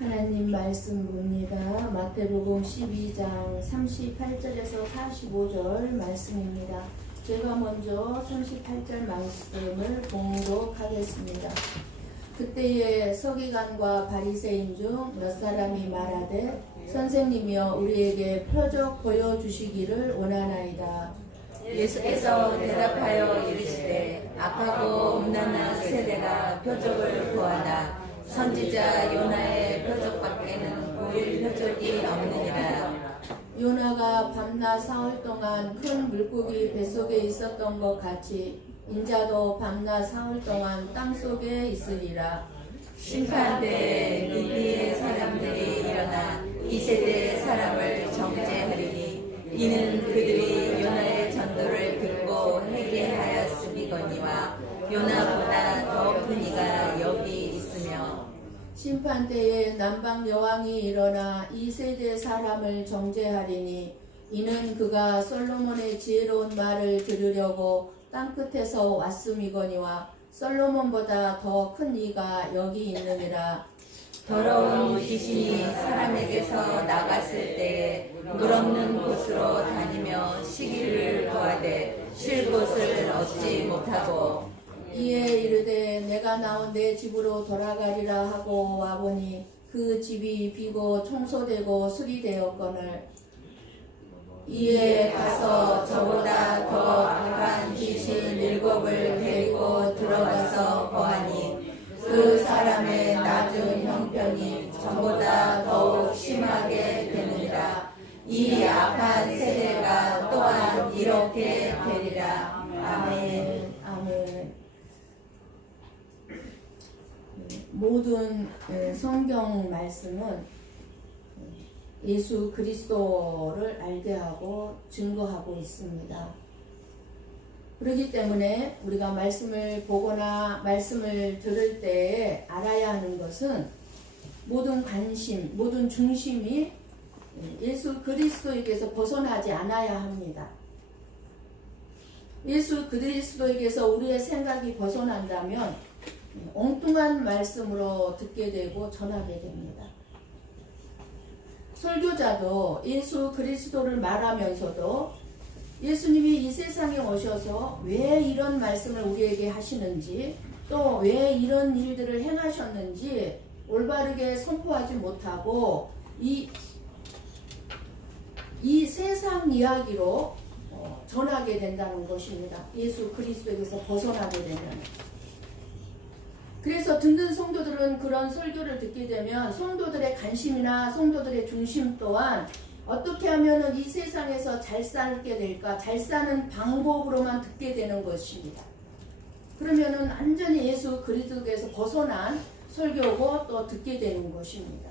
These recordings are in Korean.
하나님 말씀 봅니다. 마태복음 12장 38절에서 45절 말씀입니다. 제가 먼저 38절 말씀을 봉독하겠습니다. 그때에 서기관과 바리새인 중 몇 사람이 말하되 선생님이여 우리에게 표적 보여주시기를 원하나이다. 예수께서 대답하여 이르시되 악하고 음란한 세대가 표적을 구하나 선지자 요나의 표적밖에는 보일 표적이 없느니라. 요나가 밤낮 사흘 동안 큰 물고기 뱃속에 있었던 것 같이 인자도 밤낮 사흘 동안 땅속에 있으리라. 심판대에 니느웨 사람들이 일어나 이 세대 사람을 정죄하리니 이는 그들이 요나의 전도를 듣고 회개하였음이거니와 요나보다 더 큰 이가 여기 있으며 심판대에 남방 여왕이 일어나 이 세대 사람을 정죄하리니 이는 그가 솔로몬의 지혜로운 말을 들으려고 땅끝에서 왔음이거니와 솔로몬보다 더 큰 이가 여기 있느니라. 더러운 귀신이 사람에게서 나갔을 때에 물 없는 곳으로 다니며 쉬기를 구하되 쉴 곳을 얻지 못하고 이에 이르되 내가 나온 내 집으로 돌아가리라 하고 와보니 그 집이 비고 청소되고 수리되었거늘 이에 가서 저보다 더 악한 귀신 7을 데리고 들어가서 보아니 그 사람의 낮은 형편이 저보다 더욱 심하게 되느니라. 이 악한 세대가 또한 이렇게 되리라. 아멘. 아멘. 모든 성경 말씀은 예수 그리스도를 알게 하고 증거하고 있습니다. 그렇기 때문에 우리가 말씀을 보거나 말씀을 들을 때 알아야 하는 것은 모든 관심, 모든 중심이 예수 그리스도에게서 벗어나지 않아야 합니다. 예수 그리스도에게서 우리의 생각이 벗어난다면 엉뚱한 말씀으로 듣게 되고 전하게 됩니다. 설교자도 예수 그리스도를 말하면서도 예수님이 이 세상에 오셔서 왜 이런 말씀을 우리에게 하시는지 또 왜 이런 일들을 행하셨는지 올바르게 선포하지 못하고 이 세상 이야기로 전하게 된다는 것입니다. 예수 그리스도에게서 벗어나게 되면. 그래서 듣는 성도들은 그런 설교를 듣게 되면 성도들의 관심이나 성도들의 중심 또한 어떻게 하면 이 세상에서 잘 살게 될까, 잘 사는 방법으로만 듣게 되는 것입니다. 그러면은 완전히 예수 그리스도에서 벗어난 설교고 또 듣게 되는 것입니다.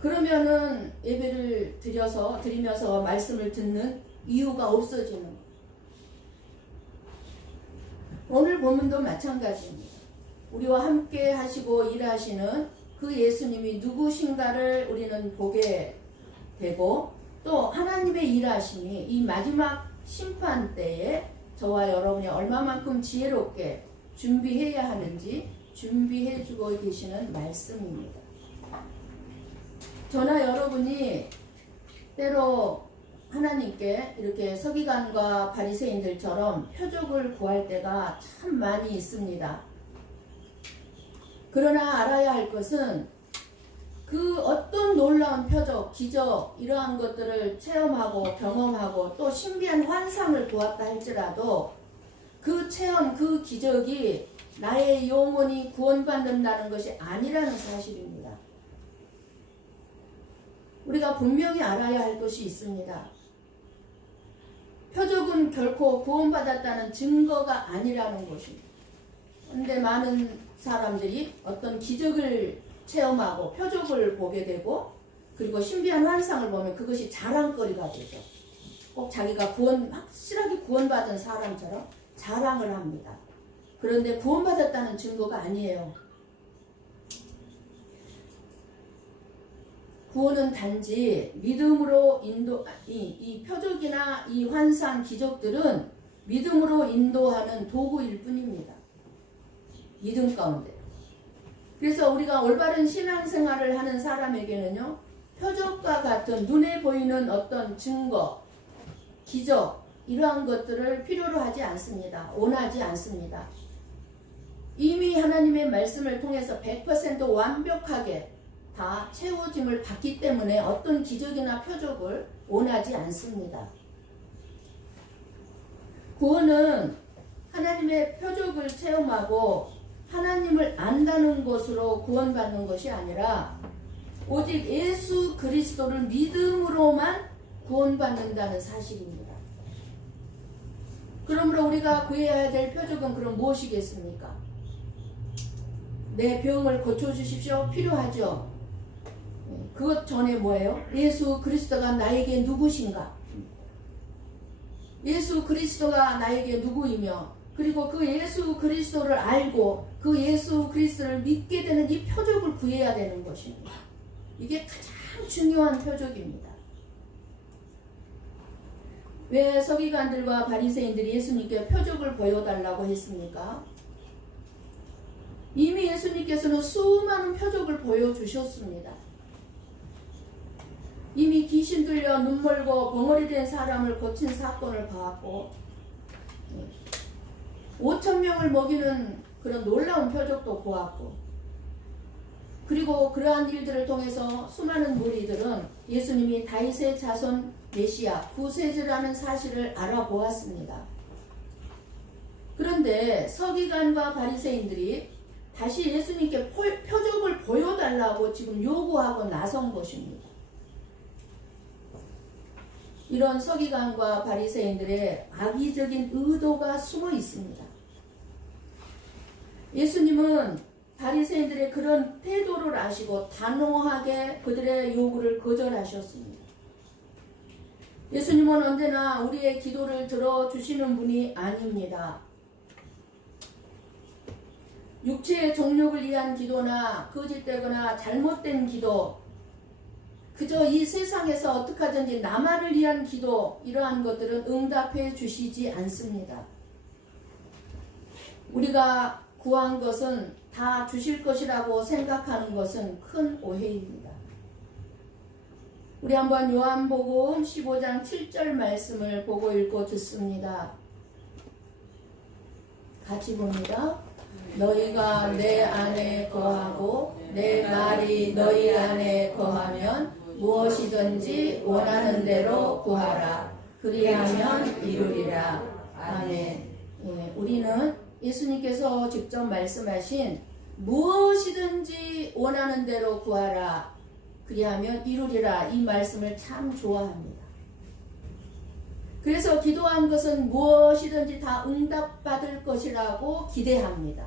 그러면은 예배를 드리면서 말씀을 듣는 이유가 없어지는 거예요. 오늘 본문도 마찬가지입니다. 우리와 함께 하시고 일하시는 그 예수님이 누구신가를 우리는 보게 되고 또 하나님의 일하심이 이 마지막 심판 때에 저와 여러분이 얼마만큼 지혜롭게 준비해야 하는지 준비해주고 계시는 말씀입니다. 저나 여러분이 때로 하나님께 이렇게 서기관과 바리새인들처럼 표적을 구할 때가 참 많이 있습니다. 그러나 알아야 할 것은 그 어떤 놀라운 표적, 기적 이러한 것들을 체험하고 경험하고 또 신비한 환상을 보았다 할지라도 그 체험, 그 기적이 나의 영혼이 구원받는다는 것이 아니라는 사실입니다. 우리가 분명히 알아야 할 것이 있습니다. 표적은 결코 구원받았다는 증거가 아니라는 것입니다. 그런데 많은 사람들이 어떤 기적을 체험하고 표적을 보게 되고 그리고 신비한 환상을 보면 그것이 자랑거리가 되죠. 꼭 자기가 확실하게 구원받은 사람처럼 자랑을 합니다. 그런데 구원받았다는 증거가 아니에요. 구원은 단지 믿음으로 이 표적이나 이 환상, 기적들은 믿음으로 인도하는 도구일 뿐입니다. 믿음 가운데. 그래서 우리가 올바른 신앙생활을 하는 사람에게는요, 표적과 같은 눈에 보이는 어떤 증거, 기적, 이러한 것들을 필요로 하지 않습니다. 원하지 않습니다. 이미 하나님의 말씀을 통해서 100% 완벽하게 다 채워짐을 받기 때문에 어떤 기적이나 표적을 원하지 않습니다. 구원은 하나님의 표적을 체험하고 하나님을 안다는 것으로 구원받는 것이 아니라 오직 예수 그리스도를 믿음으로만 구원받는다는 사실입니다. 그러므로 우리가 구해야 될 표적은 그럼 무엇이겠습니까? 내 병을 고쳐주십시오. 필요하죠. 그것 전에 뭐예요? 예수 그리스도가 나에게 누구신가? 예수 그리스도가 나에게 누구이며, 그리고 그 예수 그리스도를 알고 그 예수 그리스도를 믿게 되는 이 표적을 구해야 되는 것입니다. 이게 가장 중요한 표적입니다. 왜 서기관들과 바리새인들이 예수님께 표적을 보여달라고 했습니까? 이미 예수님께서는 수많은 표적을 보여주셨습니다. 이미 귀신 들려 눈 멀고 벙어리 된 사람을 고친 사건을 봐왔고, 5,000명을 먹이는 그런 놀라운 표적도 보았고, 그리고 그러한 일들을 통해서 수많은 무리들은 예수님이 다윗의 자손 메시아 구세주라는 사실을 알아보았습니다. 그런데 서기관과 바리새인들이 다시 예수님께 표적을 보여달라고 지금 요구하고 나선 것입니다. 이런 서기관과 바리새인들의 악의적인 의도가 숨어 있습니다. 예수님은 바리새인들의 그런 태도를 아시고 단호하게 그들의 요구를 거절하셨습니다. 예수님은 언제나 우리의 기도를 들어주시는 분이 아닙니다. 육체의 정욕을 위한 기도나 거짓되거나 잘못된 기도, 그저 이 세상에서 어떻게 하든지 나만을 위한 기도, 이러한 것들은 응답해 주시지 않습니다. 우리가 구한 것은 다 주실 것이라고 생각하는 것은 큰 오해입니다. 우리 한번 요한복음 15장 7절 말씀을 보고 읽고 듣습니다. 같이 봅니다. 너희가 내 안에 거하고 내 말이 너희 안에 거하면 무엇이든지 원하는 대로 구하라. 그리하면 이루리라. 아멘. 우리는 예수님께서 직접 말씀하신 무엇이든지 원하는 대로 구하라. 그리하면 이루리라. 이 말씀을 참 좋아합니다. 그래서 기도한 것은 무엇이든지 다 응답받을 것이라고 기대합니다.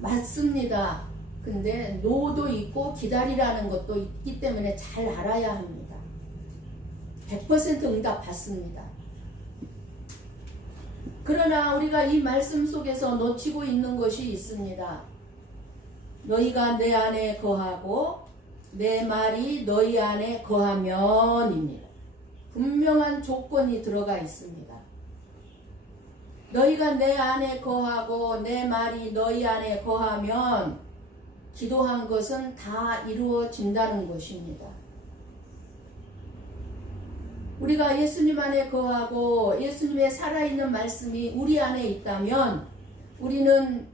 맞습니다. 근데 노도 있고 기다리라는 것도 있기 때문에 잘 알아야 합니다. 100% 응답 받습니다. 그러나 우리가 이 말씀 속에서 놓치고 있는 것이 있습니다. 너희가 내 안에 거하고 내 말이 너희 안에 거하면입니다. 분명한 조건이 들어가 있습니다. 너희가 내 안에 거하고 내 말이 너희 안에 거하면 기도한 것은 다 이루어진다는 것입니다. 우리가 예수님 안에 거하고 예수님의 살아있는 말씀이 우리 안에 있다면 우리는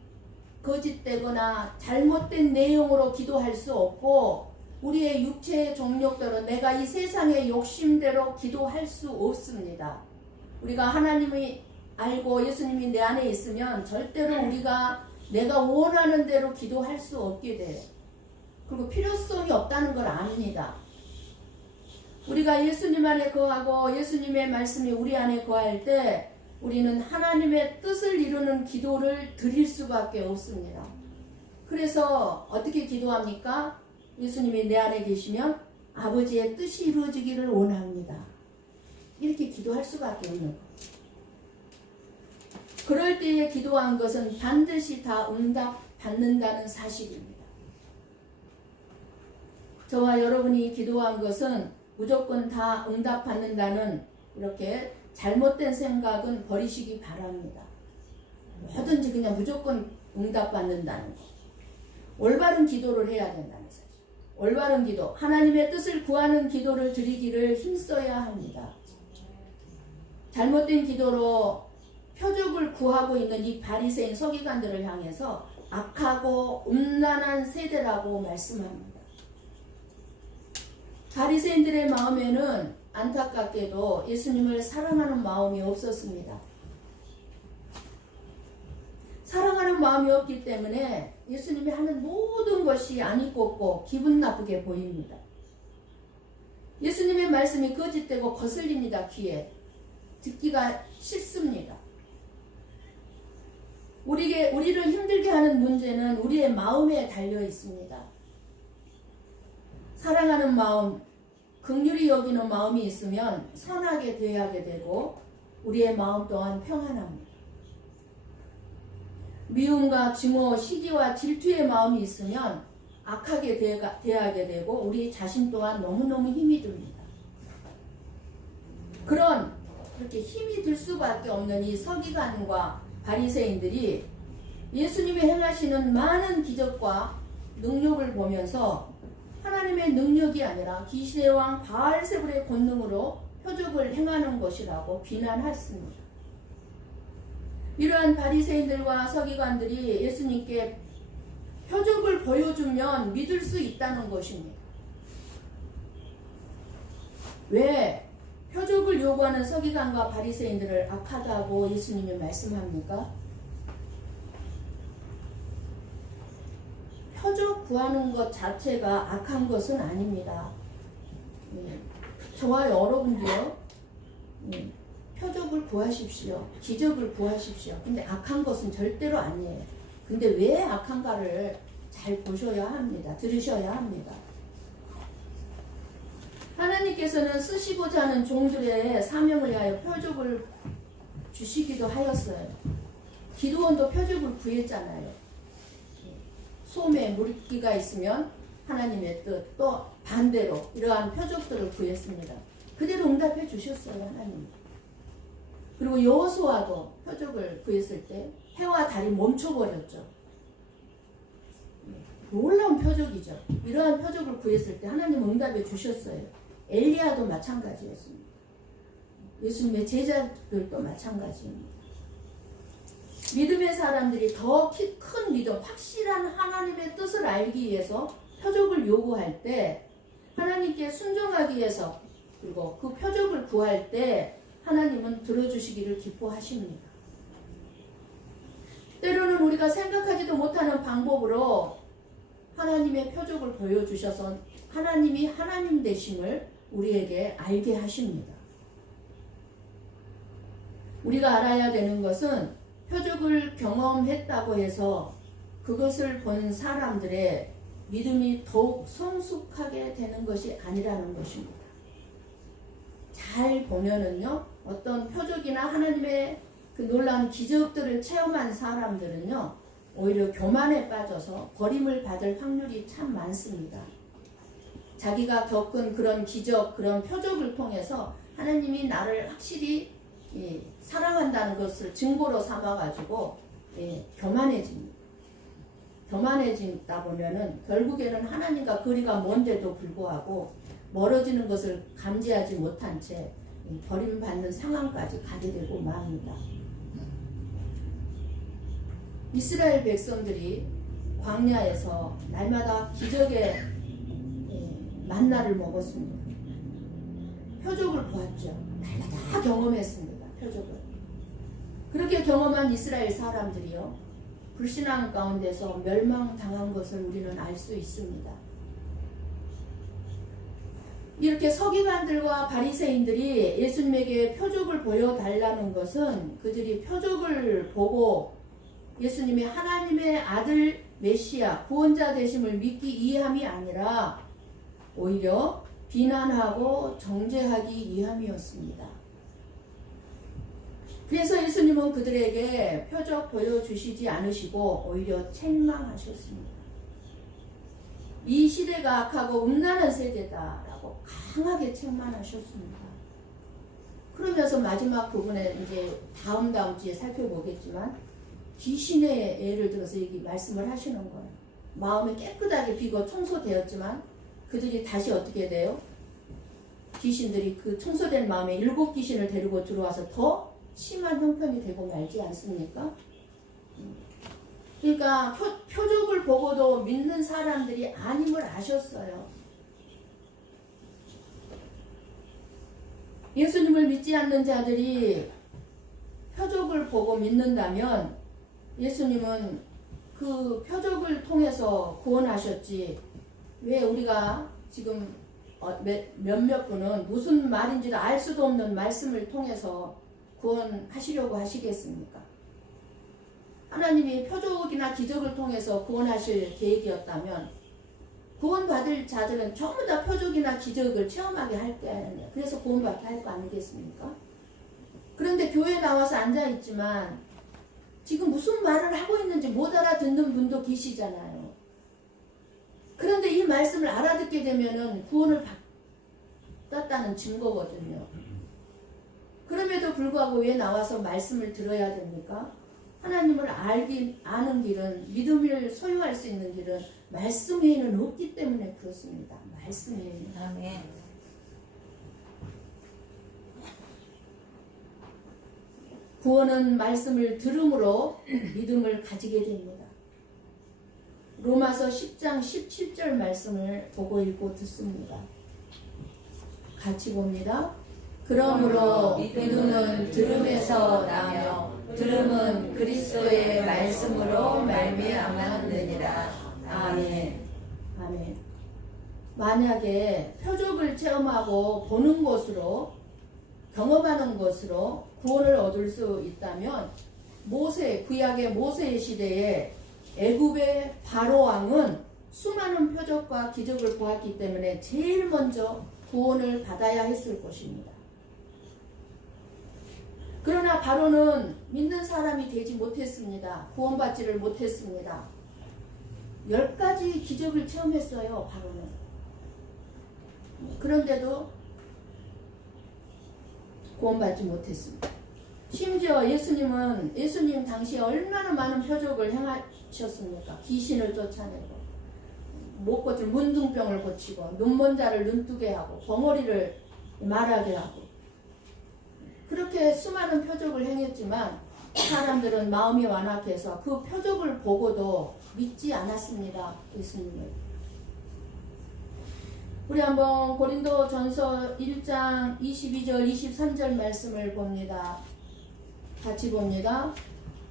거짓되거나 잘못된 내용으로 기도할 수 없고 우리의 육체의 정욕대로 내가 이 세상의 욕심대로 기도할 수 없습니다. 우리가 하나님이 알고 예수님이 내 안에 있으면 절대로 우리가 내가 원하는 대로 기도할 수 없게 돼요. 그리고 필요성이 없다는 걸 압니다. 우리가 예수님 안에 거하고 예수님의 말씀이 우리 안에 거할 때 우리는 하나님의 뜻을 이루는 기도를 드릴 수밖에 없습니다. 그래서 어떻게 기도합니까? 예수님이 내 안에 계시면 아버지의 뜻이 이루어지기를 원합니다. 이렇게 기도할 수밖에 없는 거예요. 그럴 때에 기도한 것은 반드시 다 응답받는다는 사실입니다. 저와 여러분이 기도한 것은 무조건 다 응답받는다는 이렇게 잘못된 생각은 버리시기 바랍니다. 뭐든지 그냥 무조건 응답받는다는 것. 올바른 기도를 해야 된다는 사실. 올바른 기도, 하나님의 뜻을 구하는 기도를 드리기를 힘써야 합니다. 잘못된 기도로 표적을 구하고 있는 이 바리새인 서기관들을 향해서 악하고 음란한 세대라고 말씀합니다. 바리새인들의 마음에는 안타깝게도 예수님을 사랑하는 마음이 없었습니다. 사랑하는 마음이 없기 때문에 예수님이 하는 모든 것이 안 이뻤고 기분 나쁘게 보입니다. 예수님의 말씀이 거짓되고 거슬립니다. 귀에. 듣기가 싫습니다. 우리를 힘들게 하는 문제는 우리의 마음에 달려 있습니다. 사랑하는 마음, 긍휼히 여기는 마음이 있으면 선하게 대하게 되고 우리의 마음 또한 평안합니다. 미움과 증오, 시기와 질투의 마음이 있으면 악하게 대하게 되고 우리 자신 또한 너무너무 힘이 듭니다. 그런 그렇게 힘이 들 수밖에 없는 이 서기관과 바리새인들이 예수님이 행하시는 많은 기적과 능력을 보면서 하나님의 능력이 아니라 귀신의 왕 바알세불의 권능으로 표적을 행하는 것이라고 비난했습니다. 이러한 바리새인들과 서기관들이 예수님께 표적을 보여주면 믿을 수 있다는 것입니다. 왜 표적을 요구하는 서기관과 바리새인들을 악하다고 예수님이 말씀합니까? 표적 구하는 것 자체가 악한 것은 아닙니다. 저와 여러분도요, 표적을 구하십시오. 기적을 구하십시오. 근데 악한 것은 절대로 아니에요. 근데 왜 악한가를 잘 보셔야 합니다. 들으셔야 합니다. 하나님께서는 쓰시고자 하는 종들의 사명을 위하여 표적을 주시기도 하였어요. 기드온도 표적을 구했잖아요. 솜에 물기가 있으면 하나님의 뜻, 또 반대로 이러한 표적들을 구했습니다. 그대로 응답해 주셨어요, 하나님. 그리고 여호수아도 표적을 구했을 때 해와 달이 멈춰버렸죠. 놀라운 표적이죠. 이러한 표적을 구했을 때 하나님 응답해 주셨어요. 엘리야도 마찬가지였습니다. 예수님의 제자들도 마찬가지입니다. 믿음의 사람들이 더 큰 믿음, 확실한 하나님의 뜻을 알기 위해서 표적을 요구할 때 하나님께 순종하기 위해서 그리고 그 표적을 구할 때 하나님은 들어주시기를 기뻐하십니다. 때로는 우리가 생각하지도 못하는 방법으로 하나님의 표적을 보여주셔서 하나님이 하나님 되심을 우리에게 알게 하십니다. 우리가 알아야 되는 것은 표적을 경험했다고 해서 그것을 본 사람들의 믿음이 더욱 성숙하게 되는 것이 아니라는 것입니다. 잘 보면은요, 어떤 표적이나 하나님의 그 놀라운 기적들을 체험한 사람들은요, 오히려 교만에 빠져서 버림을 받을 확률이 참 많습니다. 자기가 겪은 그런 기적, 그런 표적을 통해서 하나님이 나를 확실히 사랑한다는 것을 증거로 삼아가지고 교만해집니다. 교만해지다 보면은 결국에는 하나님과 거리가 먼데도 불구하고 멀어지는 것을 감지하지 못한 채 버림받는 상황까지 가게 되고 맙니다. 이스라엘 백성들이 광야에서 날마다 기적의 만나를 먹었습니다. 표적을 보았죠. 날마다 경험했습니다. 표적을. 그렇게 경험한 이스라엘 사람들이요, 불신앙 가운데서 멸망당한 것을 우리는 알 수 있습니다. 이렇게 서기관들과 바리새인들이 예수님에게 표적을 보여달라는 것은 그들이 표적을 보고 예수님이 하나님의 아들 메시아 구원자 되심을 믿기 위함이 아니라 오히려 비난하고 정죄하기 위함이었습니다. 그래서 예수님은 그들에게 표적 보여주시지 않으시고 오히려 책망하셨습니다. 이 시대가 악하고 음란한 세대다라고 강하게 책망하셨습니다. 그러면서 마지막 부분에 이제 다음 주에 살펴보겠지만 귀신의 예를 들어서 여기 말씀을 하시는 거예요. 마음이 깨끗하게 비고 청소되었지만 그들이 다시 어떻게 돼요? 귀신들이 그 청소된 마음에 7 귀신을 데리고 들어와서 더 심한 형편이 되고 말지 않습니까? 그러니까 표적을 보고도 믿는 사람들이 아님을 아셨어요. 예수님을 믿지 않는 자들이 표적을 보고 믿는다면 예수님은 그 표적을 통해서 구원하셨지, 왜 우리가 지금 몇몇 분은 무슨 말인지도 알 수도 없는 말씀을 통해서 구원하시려고 하시겠습니까? 하나님이 표적이나 기적을 통해서 구원하실 계획이었다면 구원받을 자들은 전부 다 표적이나 기적을 체험하게 할 게 아니에요. 그래서 구원받게 할 거 아니겠습니까? 그런데 교회에 나와서 앉아있지만 지금 무슨 말을 하고 있는지 못 알아듣는 분도 계시잖아요. 그런데 이 말씀을 알아듣게 되면은 구원을 받았다는 증거거든요. 그럼에도 불구하고 왜 나와서 말씀을 들어야 됩니까? 하나님을 아는 길은, 믿음을 소유할 수 있는 길은 말씀 외에는 없기 때문에 그렇습니다. 말씀 외에는. 아멘. 구원은 말씀을 들음으로 믿음을 가지게 됩니다. 로마서 10장 17절 말씀을 보고 읽고 듣습니다. 같이 봅니다. 그러므로 믿음은 들음에서 나며 들음은 그리스도의 말씀으로 말미암았느니라. 아멘. 아멘. 만약에 표적을 체험하고 보는 것으로, 경험하는 것으로 구원을 얻을 수 있다면 구약의 모세의 시대에 애굽의 바로 왕은 수많은 표적과 기적을 보았기 때문에 제일 먼저 구원을 받아야 했을 것입니다. 그러나 바로는 믿는 사람이 되지 못했습니다. 구원받지를 못했습니다. 10가지 기적을 체험했어요, 바로는. 그런데도 구원받지 못했습니다. 심지어 예수님 당시에 얼마나 많은 표적을 행하셨습니까? 귀신을 쫓아내고, 못 고칠 문둥병을 고치고, 눈먼 자를 눈뜨게 하고, 벙어리를 말하게 하고, 그렇게 수많은 표적을 행했지만 사람들은 마음이 완악해서 그 표적을 보고도 믿지 않았습니다. 예수님을. 우리 한번 고린도전서 1장 22절 23절 말씀을 봅니다. 같이 봅니다.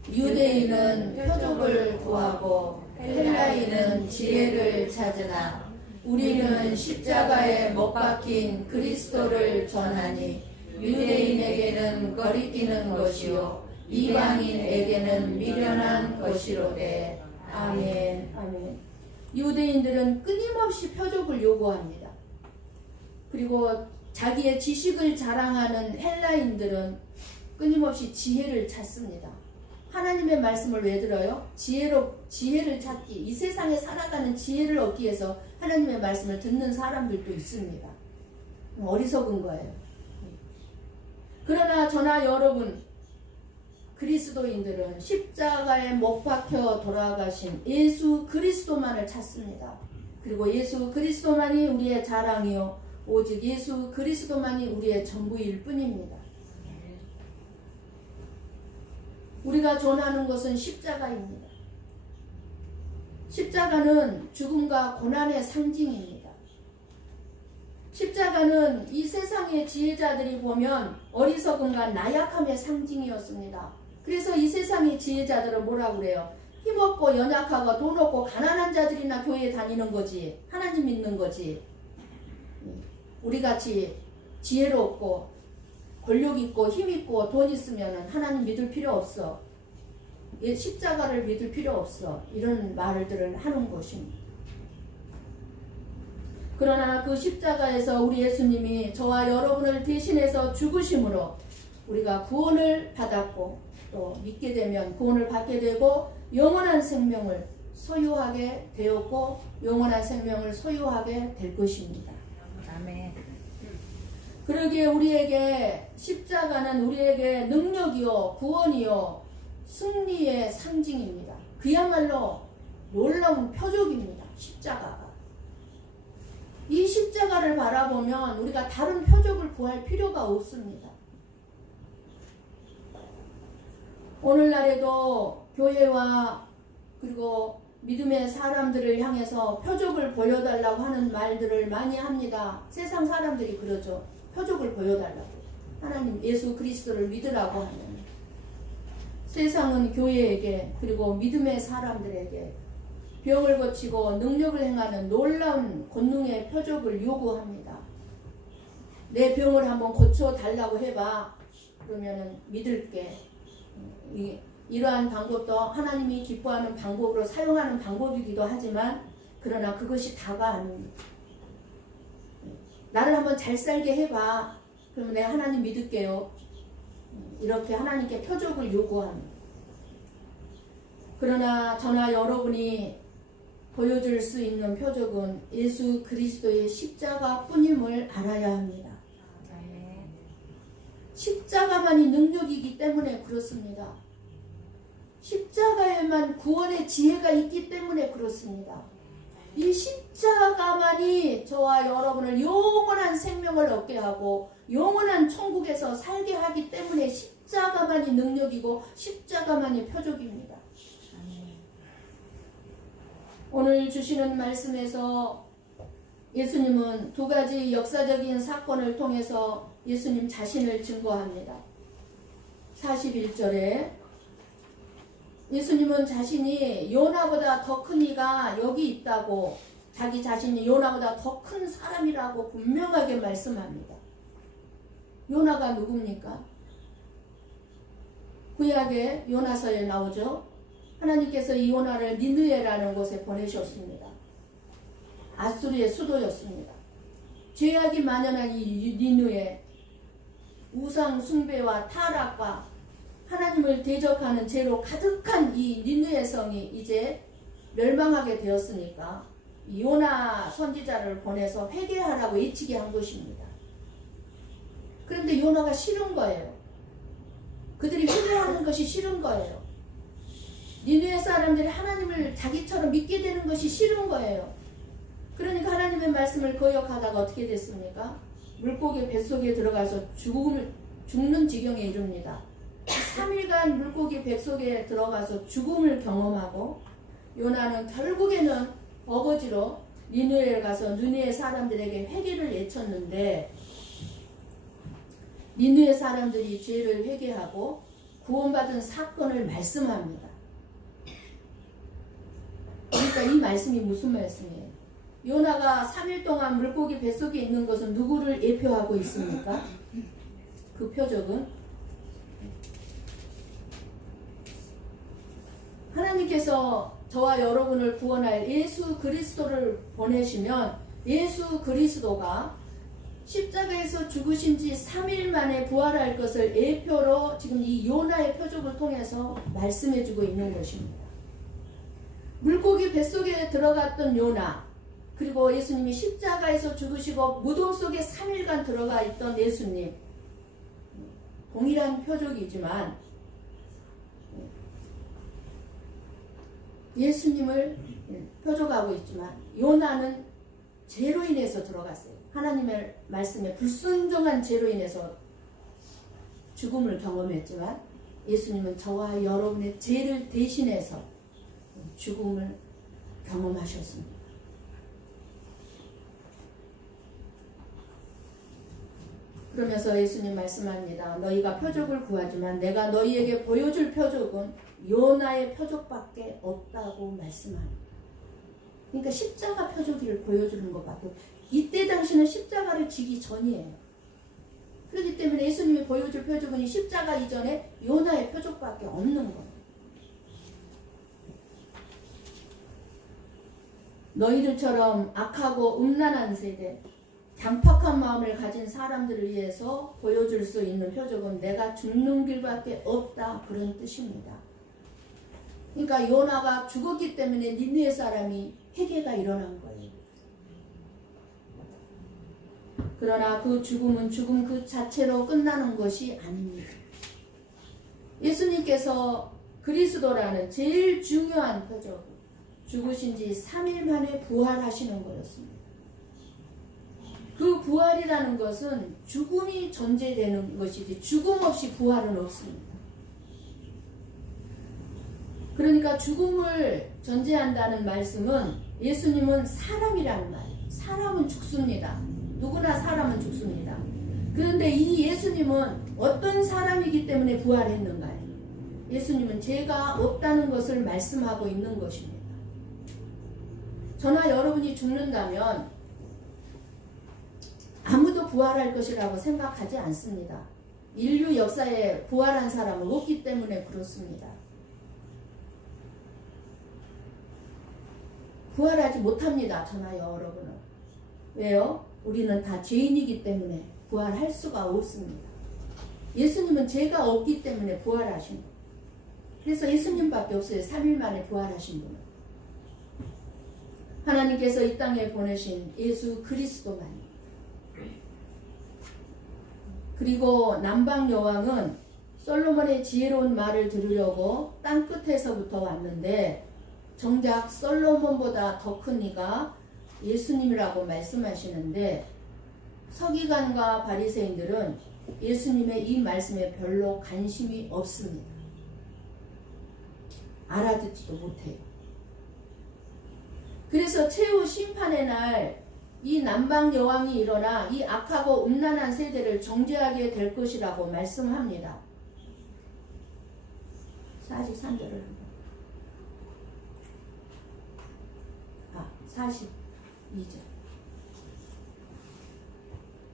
유대인은 표적을 구하고 헬라인은 지혜를 찾으나 우리는 십자가에 못 박힌 그리스도를 전하니 유대인에게는 거리끼는 것이요 이방인에게는 미련한 것이로되. 아멘. 아멘. 유대인들은 끊임없이 표적을 요구합니다. 그리고 자기의 지식을 자랑하는 헬라인들은 끊임없이 지혜를 찾습니다. 하나님의 말씀을 왜 들어요? 지혜를 찾기, 이 세상에 살아가는 지혜를 얻기 위해서 하나님의 말씀을 듣는 사람들도 있습니다. 어리석은 거예요. 그러나 저나 여러분, 그리스도인들은 십자가에 못 박혀 돌아가신 예수 그리스도만을 찾습니다. 그리고 예수 그리스도만이 우리의 자랑이요 오직 예수 그리스도만이 우리의 전부일 뿐입니다. 우리가 전하는 것은 십자가입니다. 십자가는 죽음과 고난의 상징입니다. 십자가는 이 세상의 지혜자들이 보면 어리석음과 나약함의 상징이었습니다. 그래서 이 세상의 지혜자들은 뭐라고 그래요? 힘없고 연약하고 돈 없고 가난한 자들이나 교회에 다니는 거지, 하나님 믿는 거지. 우리같이 지혜롭고 권력 있고 힘 있고 돈 있으면 하나님 믿을 필요 없어, 십자가를 믿을 필요 없어, 이런 말들을 하는 것입니다. 그러나 그 십자가에서 우리 예수님이 저와 여러분을 대신해서 죽으심으로 우리가 구원을 받았고, 또 믿게 되면 구원을 받게 되고 영원한 생명을 소유하게 되었고 영원한 생명을 소유하게 될 것입니다. 아멘. 그러기에 우리에게 십자가는 우리에게 능력이요 구원이요 승리의 상징입니다. 그야말로 놀라운 표적입니다. 십자가가. 이 십자가를 바라보면 우리가 다른 표적을 구할 필요가 없습니다. 오늘날에도 교회와 그리고 믿음의 사람들을 향해서 표적을 보여달라고 하는 말들을 많이 합니다. 세상 사람들이 그러죠. 표적을 보여달라고. 하나님 예수 그리스도를 믿으라고 하는. 세상은 교회에게 그리고 믿음의 사람들에게 병을 고치고 능력을 행하는 놀라운 권능의 표적을 요구합니다. 내 병을 한번 고쳐달라고 해봐. 그러면은 믿을게. 이러한 방법도 하나님이 기뻐하는 방법으로 사용하는 방법이기도 하지만 그러나 그것이 다가 아닙니다. 나를 한번 잘 살게 해봐. 그러면 내가 하나님 믿을게요. 이렇게 하나님께 표적을 요구합니다. 그러나 저나 여러분이 보여줄 수 있는 표적은 예수 그리스도의 십자가뿐임을 알아야 합니다. 십자가만이 능력이기 때문에 그렇습니다. 십자가에만 구원의 지혜가 있기 때문에 그렇습니다. 이 십자가만이 저와 여러분을 영원한 생명을 얻게 하고 영원한 천국에서 살게 하기 때문에 십자가만이 능력이고 십자가만이 표적입니다. 오늘 주시는 말씀에서 예수님은 두 가지 역사적인 사건을 통해서 예수님 자신을 증거합니다. 41절에 예수님은 자신이 요나보다 더 큰 이가 여기 있다고 자기 자신이 요나보다 더 큰 사람이라고 분명하게 말씀합니다. 요나가 누굽니까? 구약의 요나서에 나오죠. 하나님께서 이 요나를 니느웨라는 곳에 보내셨습니다. 아수르의 수도였습니다. 죄악이 만연한 이 니느웨, 우상 숭배와 타락과 하나님을 대적하는 죄로 가득한 이 니느웨 성이 이제 멸망하게 되었으니까 요나 선지자를 보내서 회개하라고 외치게 한 것입니다. 그런데 요나가 싫은 거예요. 그들이 회개하는 것이 싫은 거예요. 니느웨 사람들이 하나님을 자기처럼 믿게 되는 것이 싫은 거예요. 그러니까 하나님의 말씀을 거역하다가 어떻게 됐습니까? 물고기 뱃속에 들어가서 죽는 지경에 이릅니다. 3일간 물고기 뱃속에 들어가서 죽음을 경험하고 요나는 결국에는 어거지로 니느웨에 가서 니느웨 사람들에게 회개를 외쳤는데 니느웨 사람들이 죄를 회개하고 구원받은 사건을 말씀합니다. 그러니까 이 말씀이 무슨 말씀이에요? 요나가 3일 동안 물고기 뱃속에 있는 것은 누구를 예표하고 있습니까? 그 표적은 하나님께서 저와 여러분을 구원할 예수 그리스도를 보내시면 예수 그리스도가 십자가에서 죽으신 지 3일 만에 부활할 것을 예표로 지금 이 요나의 표적을 통해서 말씀해주고 있는 것입니다. 물고기 뱃속에 들어갔던 요나, 그리고 예수님이 십자가에서 죽으시고 무덤 속에 3일간 들어가 있던 예수님, 동일한 표적이지만 예수님을 표적하고 있지만 요나는 죄로 인해서 들어갔어요. 하나님의 말씀에 불순종한 죄로 인해서 죽음을 경험했지만 예수님은 저와 여러분의 죄를 대신해서 죽음을 경험하셨습니다. 그러면서 예수님 말씀합니다. 너희가 표적을 구하지만 내가 너희에게 보여줄 표적은 요나의 표적밖에 없다고 말씀합니다. 그러니까 십자가 표적을 보여주는 것밖에 이때 당시는 십자가를 지기 전이에요. 그렇기 때문에 예수님이 보여줄 표적은 이 십자가 이전에 요나의 표적밖에 없는 거예요. 너희들처럼 악하고 음란한 세대, 강팍한 마음을 가진 사람들을 위해서 보여줄 수 있는 표적은 내가 죽는 길밖에 없다, 그런 뜻입니다. 그러니까 요나가 죽었기 때문에 니느웨 사람이 회개가 일어난 거예요. 그러나 그 죽음은 죽음 그 자체로 끝나는 것이 아닙니다. 예수님께서 그리스도라는 제일 중요한 표적, 죽으신 지 3일 만에 부활하시는 거였습니다. 그 부활이라는 것은 죽음이 존재되는 것이지 죽음 없이 부활은 없습니다. 그러니까 죽음을 전제한다는 말씀은 예수님은 사람이라는 말이에요. 사람은 죽습니다. 누구나 사람은 죽습니다. 그런데 이 예수님은 어떤 사람이기 때문에 부활했는가요? 예수님은 죄가 없다는 것을 말씀하고 있는 것입니다. 저나 여러분이 죽는다면 아무도 부활할 것이라고 생각하지 않습니다. 인류 역사에 부활한 사람은 없기 때문에 그렇습니다. 부활하지 못합니다. 저나 여러분은. 왜요? 우리는 다 죄인이기 때문에 부활할 수가 없습니다. 예수님은 죄가 없기 때문에 부활하신 분. 그래서 예수님밖에 없어요. 3일 만에 부활하신 분은. 하나님께서 이 땅에 보내신 예수 그리스도만입니다. 그리고 남방 여왕은 솔로몬의 지혜로운 말을 들으려고 땅 끝에서부터 왔는데 정작 솔로몬보다 더 큰 이가 예수님이라고 말씀하시는데 서기관과 바리새인들은 예수님의 이 말씀에 별로 관심이 없습니다. 알아듣지도 못해요. 그래서 최후 심판의 날 이 남방 여왕이 일어나 이 악하고 음란한 세대를 정죄하게 될 것이라고 말씀합니다. 43절을 42절.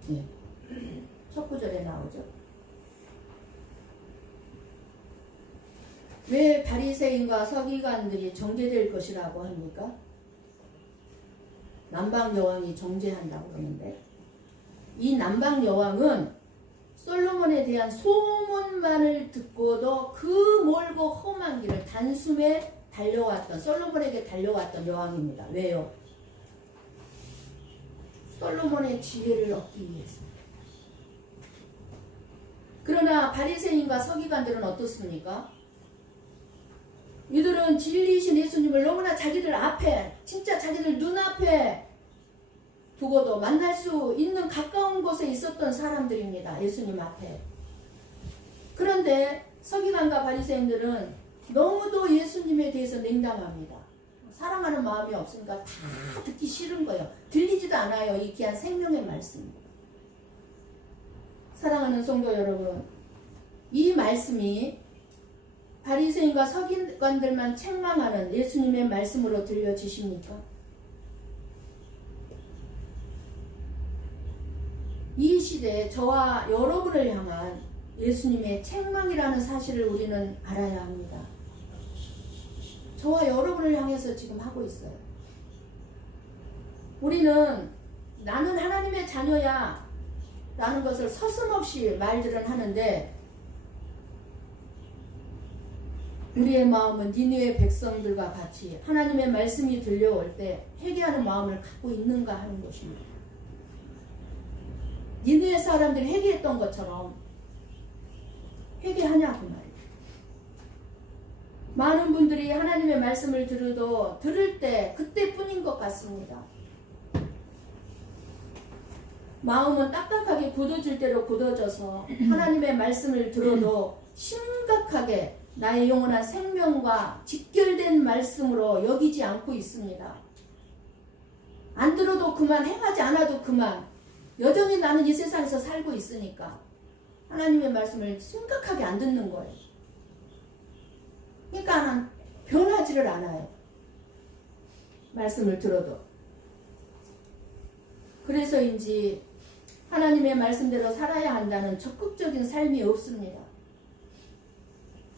네. 첫 구절에 나오죠. 왜 바리새인과 서기관들이 정죄될 것이라고 합니까? 남방 여왕이 정죄한다고 그러는데 이 남방 여왕은 솔로몬에 대한 소문만을 듣고도 그 멀고 험한 길을 단숨에 달려왔던 솔로몬에게 달려왔던 여왕입니다. 왜요? 솔로몬의 지혜를 얻기 위해서. 그러나 바리새인과 서기관들은 어떻습니까? 이들은 진리이신 예수님을 너무나 자기들 앞에, 진짜 자기들 눈앞에 두고도 만날 수 있는 가까운 곳에 있었던 사람들입니다. 예수님 앞에. 그런데 서기관과 바리새인들은 너무도 예수님에 대해서 냉담합니다. 사랑하는 마음이 없으니까 다 듣기 싫은 거예요. 들리지도 않아요. 이 귀한 생명의 말씀. 사랑하는 성도 여러분, 이 말씀이 바리새인과 서기관들만 책망하는 예수님의 말씀으로 들려지십니까? 이 시대에 저와 여러분을 향한 예수님의 책망이라는 사실을 우리는 알아야 합니다. 저와 여러분을 향해서 지금 하고 있어요. 우리는 나는 하나님의 자녀야 라는 것을 서슴없이 말들은 하는데 우리의 마음은 니느웨 백성들과 같이 하나님의 말씀이 들려올 때 회개하는 마음을 갖고 있는가 하는 것입니다. 니느웨 사람들이 회개했던 것처럼 회개하냐 그 말이에요. 많은 분들이 하나님의 말씀을 들을 때 그때뿐인 것 같습니다. 마음은 딱딱하게 굳어질 대로 굳어져서 하나님의 말씀을 들어도 심각하게 나의 영원한 생명과 직결된 말씀으로 여기지 않고 있습니다. 안 들어도 그만, 행하지 않아도 그만. 여전히 나는 이 세상에서 살고 있으니까 하나님의 말씀을 심각하게 안 듣는 거예요. 그러니까 변하지를 않아요. 말씀을 들어도. 그래서인지 하나님의 말씀대로 살아야 한다는 적극적인 삶이 없습니다.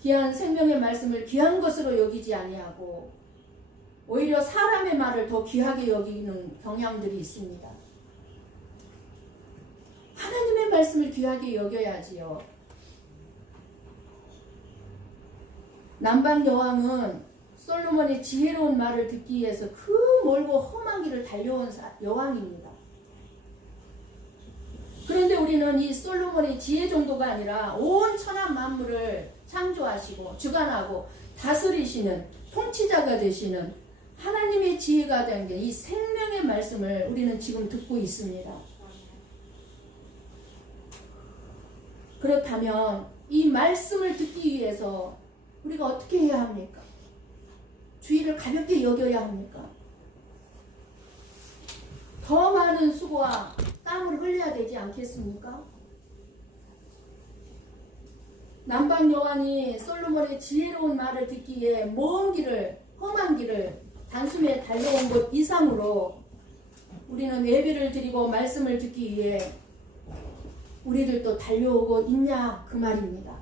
귀한 생명의 말씀을 귀한 것으로 여기지 아니하고 오히려 사람의 말을 더 귀하게 여기는 경향들이 있습니다. 하나님의 말씀을 귀하게 여겨야지요. 남방 여왕은 솔로몬의 지혜로운 말을 듣기 위해서 그 멀고 험한 길을 달려온 여왕입니다. 그런데 우리는 이 솔로몬의 지혜 정도가 아니라 온 천하 만물을 창조하시고 주관하고 다스리시는 통치자가 되시는 하나님의 지혜가 된 게 이 생명의 말씀을 우리는 지금 듣고 있습니다. 그렇다면 이 말씀을 듣기 위해서 우리가 어떻게 해야 합니까? 주의를 가볍게 여겨야 합니까? 더 많은 수고와 땀을 흘려야 되지 않겠습니까? 남방 여왕이 솔로몬의 지혜로운 말을 듣기에 먼 길을, 험한 길을 단숨에 달려온 것 이상으로 우리는 예배를 드리고 말씀을 듣기 위해 우리들도 달려오고 있냐 그 말입니다.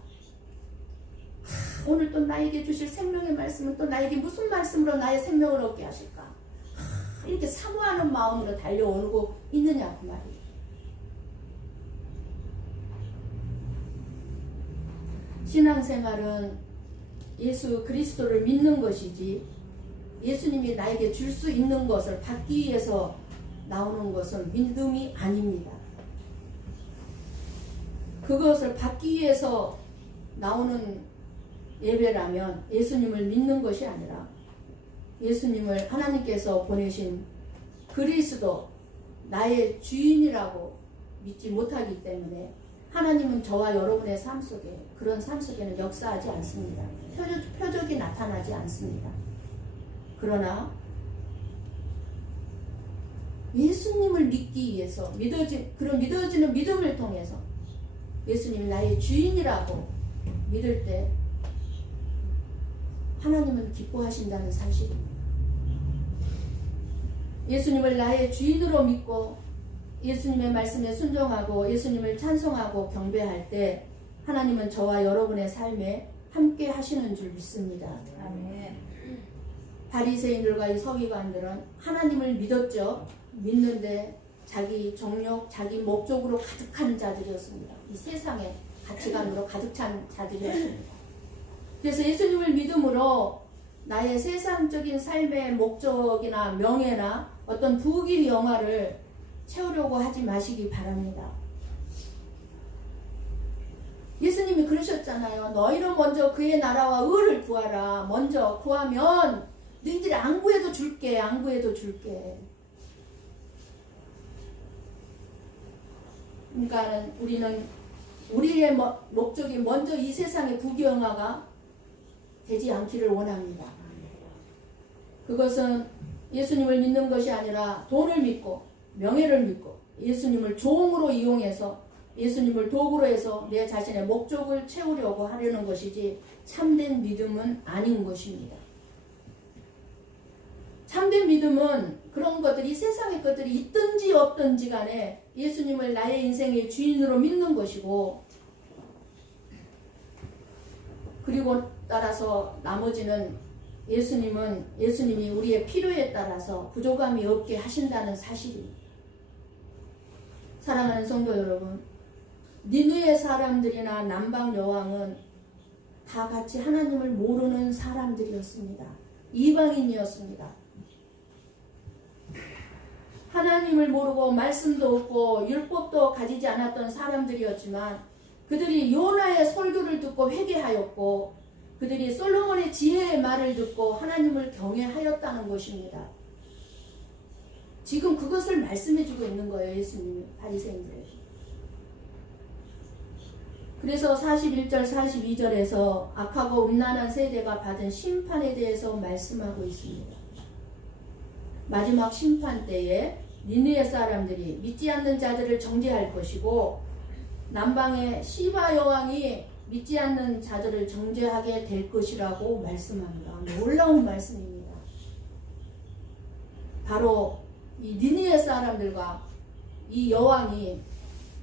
오늘 또 나에게 주실 생명의 말씀은 또 나에게 무슨 말씀으로 나의 생명을 얻게 하실까? 이렇게 사모하는 마음으로 달려오고 있느냐 그 말이에요. 신앙생활은 예수 그리스도를 믿는 것이지 예수님이 나에게 줄 수 있는 것을 받기 위해서 나오는 것은 믿음이 아닙니다. 그것을 받기 위해서 나오는 예배라면 예수님을 믿는 것이 아니라 예수님을 하나님께서 보내신 그리스도 나의 주인이라고 믿지 못하기 때문에 하나님은 저와 여러분의 삶 속에 그런 삶 속에는 역사하지 않습니다. 표적이 나타나지 않습니다. 그러나 예수님을 믿기 위해서 그런 믿어지는 믿음을 통해서 예수님이 나의 주인이라고 믿을 때 하나님은 기뻐하신다는 사실입니다. 예수님을 나의 주인으로 믿고 예수님의 말씀에 순종하고 예수님을 찬송하고 경배할 때 하나님은 저와 여러분의 삶에 함께 하시는 줄 믿습니다. 아멘. 바리새인들과 이 서기관들은 하나님을 믿었죠. 믿는데 자기 정욕, 자기 목적으로 가득한 자들이었습니다. 이 세상에 가치관으로 가득 찬 자들이었습니다. 그래서 예수님을 믿음으로 나의 세상적인 삶의 목적이나 명예나 어떤 부귀 영화를 채우려고 하지 마시기 바랍니다. 예수님이 그러셨잖아요. 너희는 먼저 그의 나라와 의를 구하라. 먼저 구하면 너희들이 안 구해도 줄게. 안 구해도 줄게. 그러니까 우리는 우리의 목적이 먼저 이 세상의 부귀영화가 되지 않기를 원합니다. 그것은 예수님을 믿는 것이 아니라 돈을 믿고 명예를 믿고 예수님을 종으로 이용해서 예수님을 도구로 해서 내 자신의 목적을 채우려고 하려는 것이지 참된 믿음은 아닌 것입니다. 참된 믿음은 그런 것들이 세상의 것들이 있든지 없든지 간에 예수님을 나의 인생의 주인으로 믿는 것이고 그리고 따라서 나머지는 예수님이 우리의 필요에 따라서 부족함이 없게 하신다는 사실입니다. 사랑하는 성도 여러분, 니느웨 사람들이나 남방 여왕은 다 같이 하나님을 모르는 사람들이었습니다. 이방인이었습니다. 하나님을 모르고 말씀도 없고 율법도 가지지 않았던 사람들이었지만 그들이 요나의 설교를 듣고 회개하였고 그들이 솔로몬의 지혜의 말을 듣고 하나님을 경외하였다는 것입니다. 지금 그것을 말씀해주고 있는 거예요. 예수님이 바리새인들에게. 그래서 41절 42절에서 악하고 음란한 세대가 받은 심판에 대해서 말씀하고 있습니다. 마지막 심판 때에 니느웨 사람들이 믿지 않는 자들을 정죄할 것이고 남방의 시바 여왕이 믿지 않는 자들을 정죄하게 될 것이라고 말씀합니다. 놀라운 말씀입니다. 바로 이 니느웨 사람들과 이 여왕이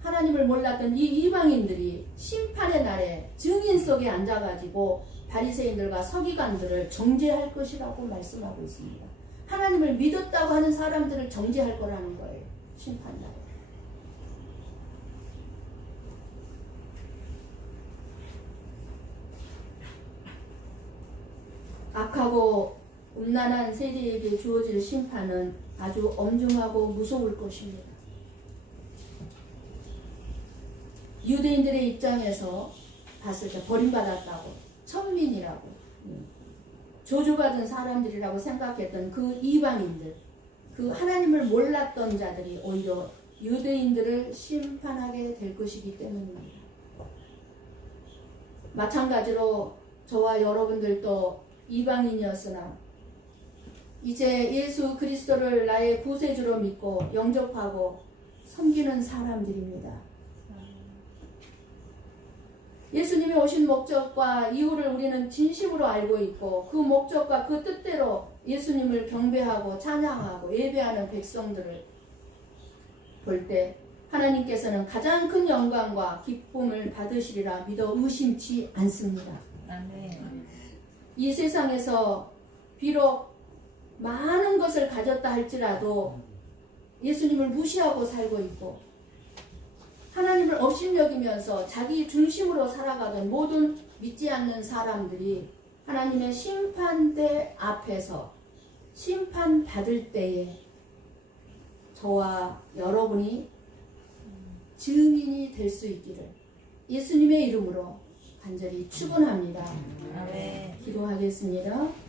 하나님을 몰랐던 이 이방인들이 심판의 날에 증인 속에 앉아가지고 바리새인들과 서기관들을 정죄할 것이라고 말씀하고 있습니다. 하나님을 믿었다고 하는 사람들을 정죄할 거라는 거예요. 심판날에. 악하고 음란한 세대에게 주어질 심판은 아주 엄중하고 무서울 것입니다. 유대인들의 입장에서 봤을 때 버림받았다고, 천민이라고, 저주받은 사람들이라고 생각했던 그 이방인들, 그 하나님을 몰랐던 자들이 오히려 유대인들을 심판하게 될 것이기 때문입니다. 마찬가지로 저와 여러분들도 이방인이었으나 이제 예수 그리스도를 나의 구세주로 믿고 영접하고 섬기는 사람들입니다. 예수님이 오신 목적과 이유를 우리는 진심으로 알고 있고 그 목적과 그 뜻대로 예수님을 경배하고 찬양하고 예배하는 백성들을 볼 때 하나님께서는 가장 큰 영광과 기쁨을 받으시리라 믿어 의심치 않습니다. 아멘. 이 세상에서 비록 많은 것을 가졌다 할지라도 예수님을 무시하고 살고 있고 하나님을 업신여기면서 자기 중심으로 살아가던 모든 믿지 않는 사람들이 하나님의 심판대 앞에서 심판받을 때에 저와 여러분이 증인이 될 수 있기를 예수님의 이름으로 간절히 축원합니다. 아멘. 기도하겠습니다.